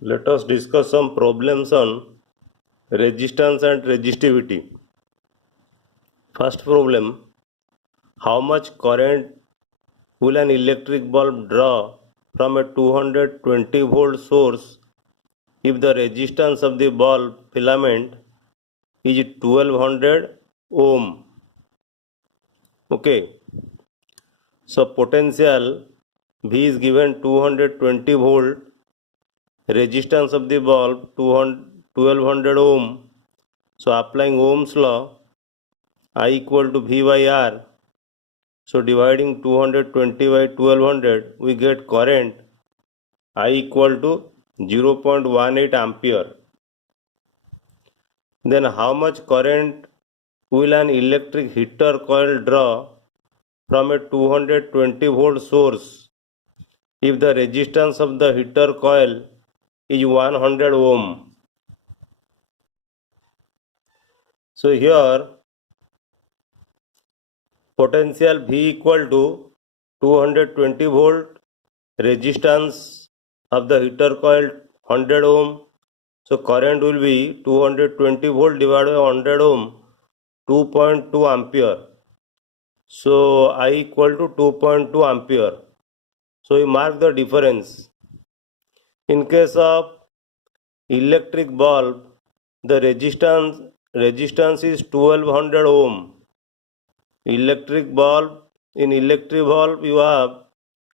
Let us discuss some problems on resistance and resistivity. First problem, how much current will an electric bulb draw from a 220 volt source if the resistance of the bulb filament is 1200 ohm? Okay, so potential V is given 220 volt, resistance of the bulb 1200 ohm. So applying Ohm's law, I equal to V by R. So dividing 220 by 1200, we get current I equal to 0.18 ampere. Then how much current will an electric heater coil draw from a 220 volt source if the resistance of the heater coil is 100 ohm? So here potential V equal to 220 volt, resistance of the heater coil 100 ohm. So current will be 220 volt divided by 100 ohm, 2.2 ampere. So I equal to 2.2 ampere. So we mark the difference. In case of electric bulb, the resistance is 1200 ohm. Electric bulb, in electric bulb you have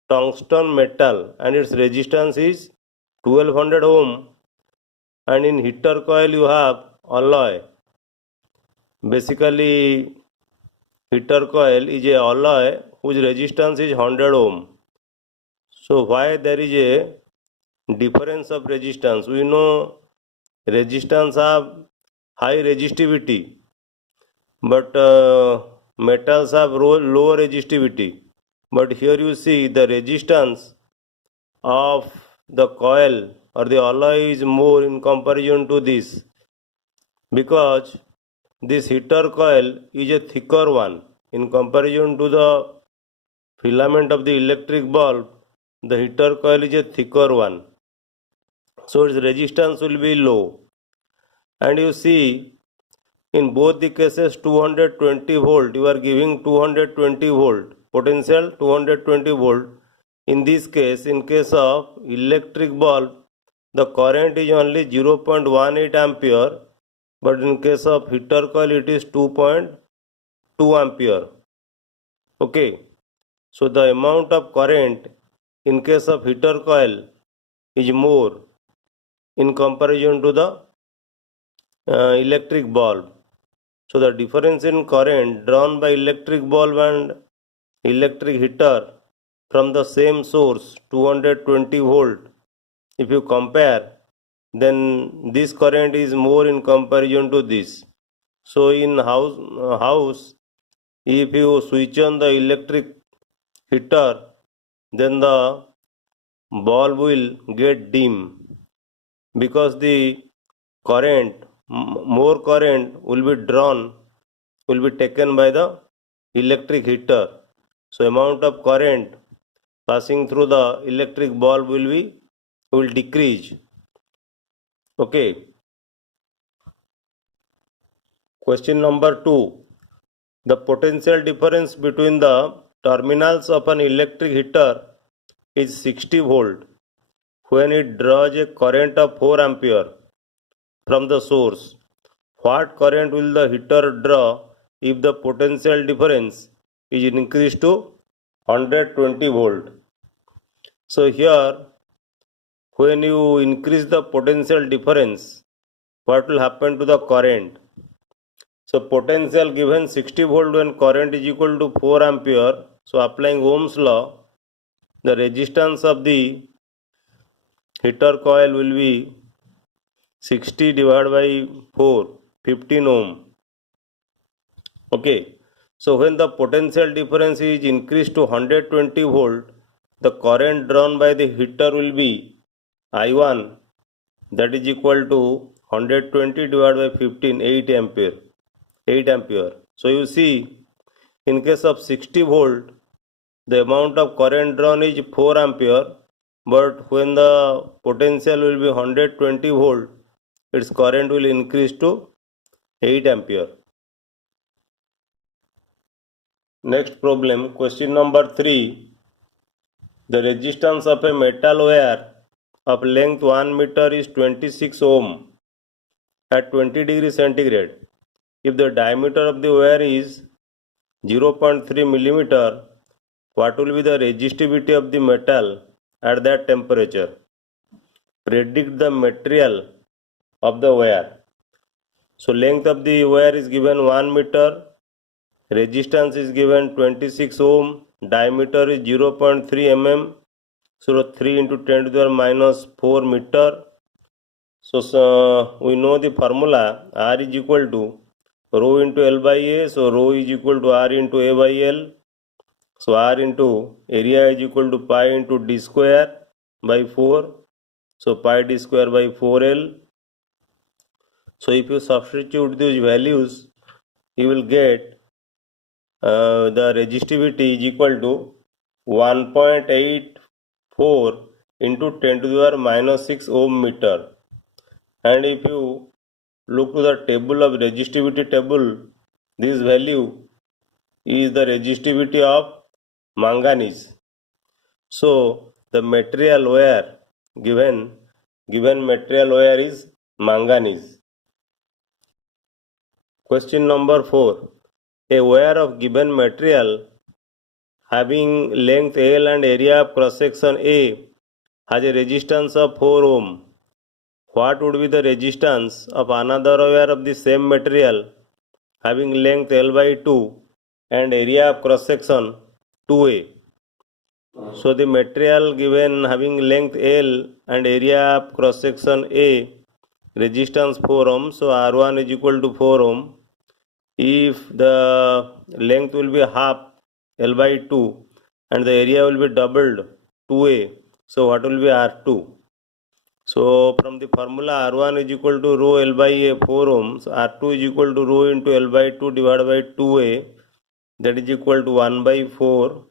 tungsten metal and its resistance is 1200 ohm, and in heater coil you have alloy. Basically heater coil is a alloy whose resistance is 100 ohm. So why there is a difference of resistance? We know resistance have high resistivity, but metals have low resistivity. But here you see the resistance of the coil or the alloy is more in comparison to this, because this heater coil is a thicker one in comparison to the filament of the electric bulb. The heater coil is a thicker one, so its resistance will be low. And you see in both the cases 220 volt, you are giving 220 volt potential, 220 volt. In this case, in case of electric bulb, the current is only 0.18 ampere, but in case of heater coil it is 2.2 ampere. Okay, so the amount of current in case of heater coil is more in comparison to the electric bulb. So the difference in current drawn by electric bulb and electric heater from the same source 220 volt, if you compare, then this current is more in comparison to this. So in house, if you switch on the electric heater, then the bulb will get dim, because the current, more current will be drawn, will be taken by the electric heater. So amount of current passing through the electric bulb will decrease. Okay. Question number 2. The potential difference between the terminals of an electric heater is 60 volt when it draws a current of 4 ampere from the source. What current will the heater draw if the potential difference is increased to 120 volt? So here, when you increase the potential difference, what will happen to the current? So potential given 60 volt when current is equal to 4 ampere. So applying Ohm's law, the resistance of the heater coil will be 60 divided by 4, 15 ohm. Okay. So when the potential difference is increased to 120 volt, the current drawn by the heater will be I1, that is equal to 120 divided by 15, 8 ampere. 8 ampere. So you see, in case of 60 volt, the amount of current drawn is 4 ampere, but when the potential will be 120 volt, its current will increase to 8 ampere. Next problem, question number 3. The resistance of a metal wire of length 1 meter is 26 ohm at 20 degrees centigrade. If the diameter of the wire is 0.3 millimeter, what will be the resistivity of the metal at that temperature? Predict the material of the wire. So length of the wire is given 1 meter, resistance is given 26 ohm, diameter is 0.3 mm, so 3 into 10 to the power minus 4 meter. So we know the formula, R is equal to rho into L by A, so rho is equal to R into A by L. So R into area is equal to pi into d square by 4. So pi d square by 4L. So if you substitute these values, you will get the resistivity is equal to 1.84 into 10 to the power minus 6 ohm meter. And if you look to the table of resistivity table, this value is the resistivity of manganese. So the material wire given material wire is manganese. Question number 4. A wire of given material having length L and area of cross section A has a resistance of 4 ohm. What would be the resistance of another wire of the same material having length L by 2 and area of cross section 2A? So the material given having length L and area of cross section A, resistance 4 ohm, so R1 is equal to 4 ohm. If the length will be half L by 2 and the area will be doubled 2A, so what will be R2? So from the formula, R1 is equal to rho L by A 4 ohms, R2 is equal to rho into L by 2 divided by 2A, that is equal to 1 by 4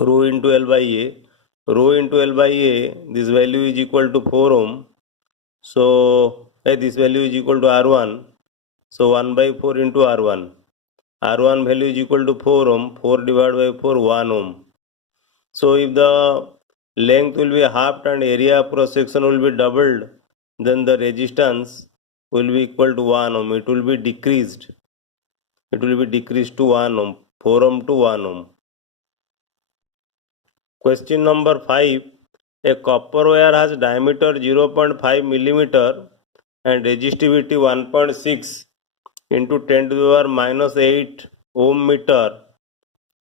rho into L by A. Rho into L by A, this value is equal to 4 ohm. So this value is equal to R1. So 1 by 4 into R1. R1 value is equal to 4 ohm. 4 divided by 4, 1 ohm. So if the length will be halved and area of cross section will be doubled, then the resistance will be equal to 1 ohm. It will be decreased. It will be decreased to 1 ohm. 4 ohm to 1 ohm. Question number 5. A copper wire has diameter 0.5 millimeter and resistivity 1.6 into 10 to the power minus 8 ohm meter.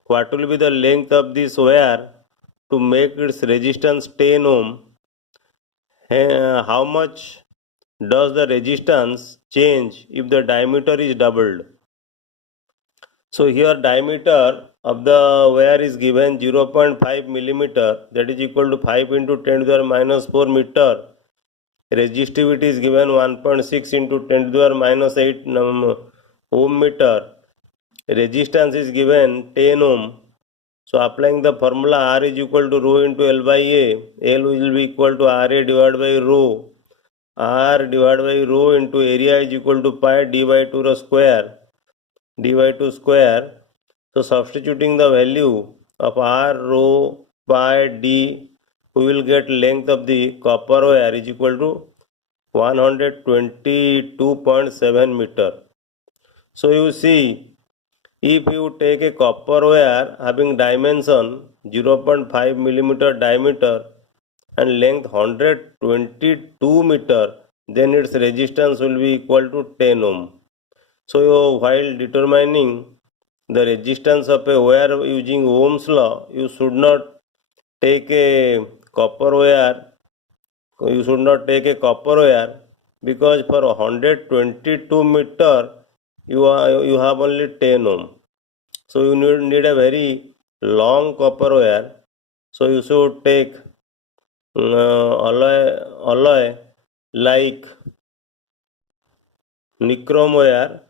What will be the length of this wire to make its resistance 10 ohm? How much does the resistance change if the diameter is doubled? So here diameter of the wire is given 0.5 millimeter, that is equal to 5 into 10 to the power minus 4 meter. Resistivity is given 1.6 into 10 to the power minus 8 ohm meter. Resistance is given 10 ohm. So applying the formula, R is equal to rho into L by A. L will be equal to RA divided by rho. R divided by rho into area is equal to pi d by 2 square. D by 2 square. So substituting the value of R rho pi d, we will get length of the copper wire is equal to 122.7 meter. So you see, if you take a copper wire having dimension 0.5 millimeter diameter and length 122 meter, then its resistance will be equal to 10 ohm. So while determining the resistance of a wire using Ohm's law, you should not take a copper wire. You should not take a copper wire because for 122 meter you have only 10 ohm. So you need a very long copper wire. So you should take alloy like nichrome wire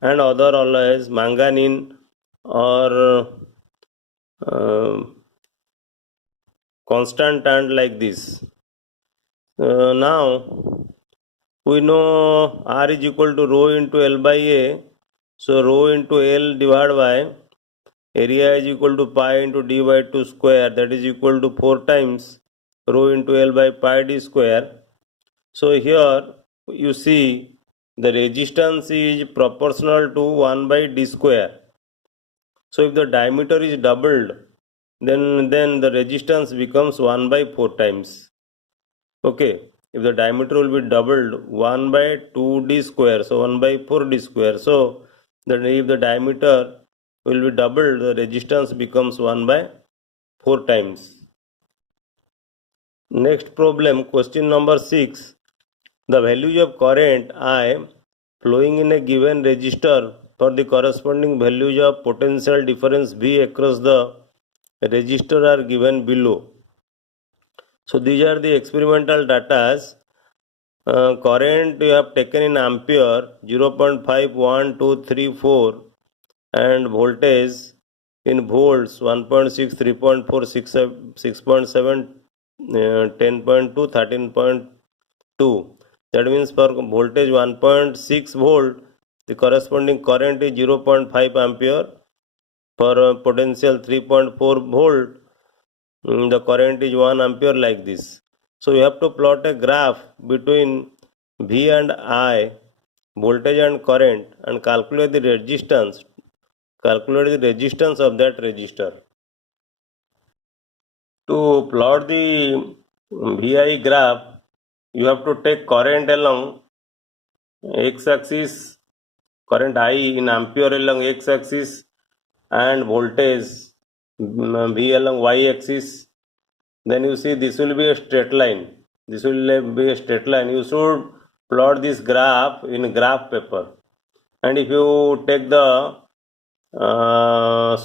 and other alloys, manganese or constant and like this. Now we know R is equal to rho into L by A. So rho into L divided by area is equal to pi into d by 2 square, that is equal to 4 times rho into L by pi d square. So here you see the resistance is proportional to 1 by d square. So if the diameter is doubled, then the resistance becomes 1 by 4 times. Okay, if the diameter will be doubled, 1 by 2d square, so 1 by 4d square. So then if the diameter will be doubled, the resistance becomes 1 by 4 times. Next problem, question number 6. The values of current I flowing in a given resistor for the corresponding values of potential difference V across the resistor are given below. So these are the experimental data. Current you have taken in ampere 0.5, 1, 2, 3, 4, and voltage in volts 1.6, 3.4, 6.7, 10.2, 13.2. That means for voltage 1.6 volt, the corresponding current is 0.5 ampere. For potential 3.4 volt, the current is 1 ampere, like this. So you have to plot a graph between V and I, voltage and current, and calculate the resistance. Calculate the resistance of that resistor. To plot the VI graph, you have to take current along x-axis, current I in ampere along x-axis, and voltage V along y-axis. Then you see this will be a straight line. This will be a straight line. You should plot this graph in graph paper. And if you take the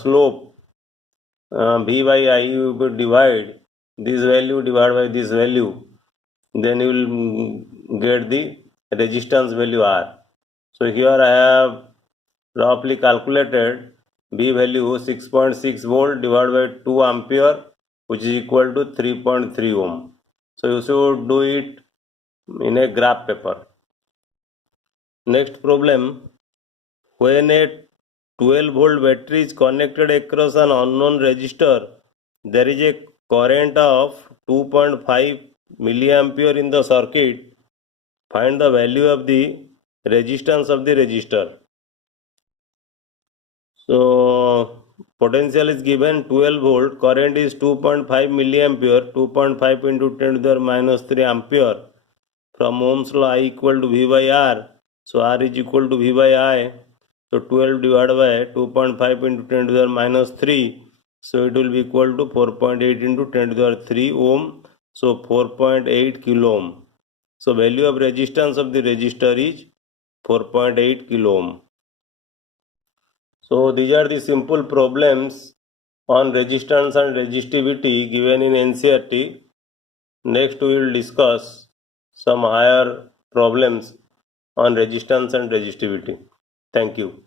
slope V by I, you will divide this value divided by this value, then you will get the resistance value R. So here I have roughly calculated V value 6.6 volt divided by 2 ampere, which is equal to 3.3 ohm. So you should do it in a graph paper. Next problem, when a 12 volt battery is connected across an unknown resistor, there is a current of 2.5 milliampere in the circuit. Find the value of the resistance of the resistor. So potential is given 12 volt, current is 2.5 milliampere, 2.5 into 10 to the minus 3 ampere. From Ohm's law, I equal to V by R. So R is equal to V by I. So 12 divided by 2.5 into 10 to the minus 3. So it will be equal to 4.8 into 10 to the 3 ohm. So 4.8 kilo ohm. So value of resistance of the resistor is 4.8 kilo ohm. So these are the simple problems on resistance and resistivity given in NCERT. Next we will discuss some higher problems on resistance and resistivity. Thank you.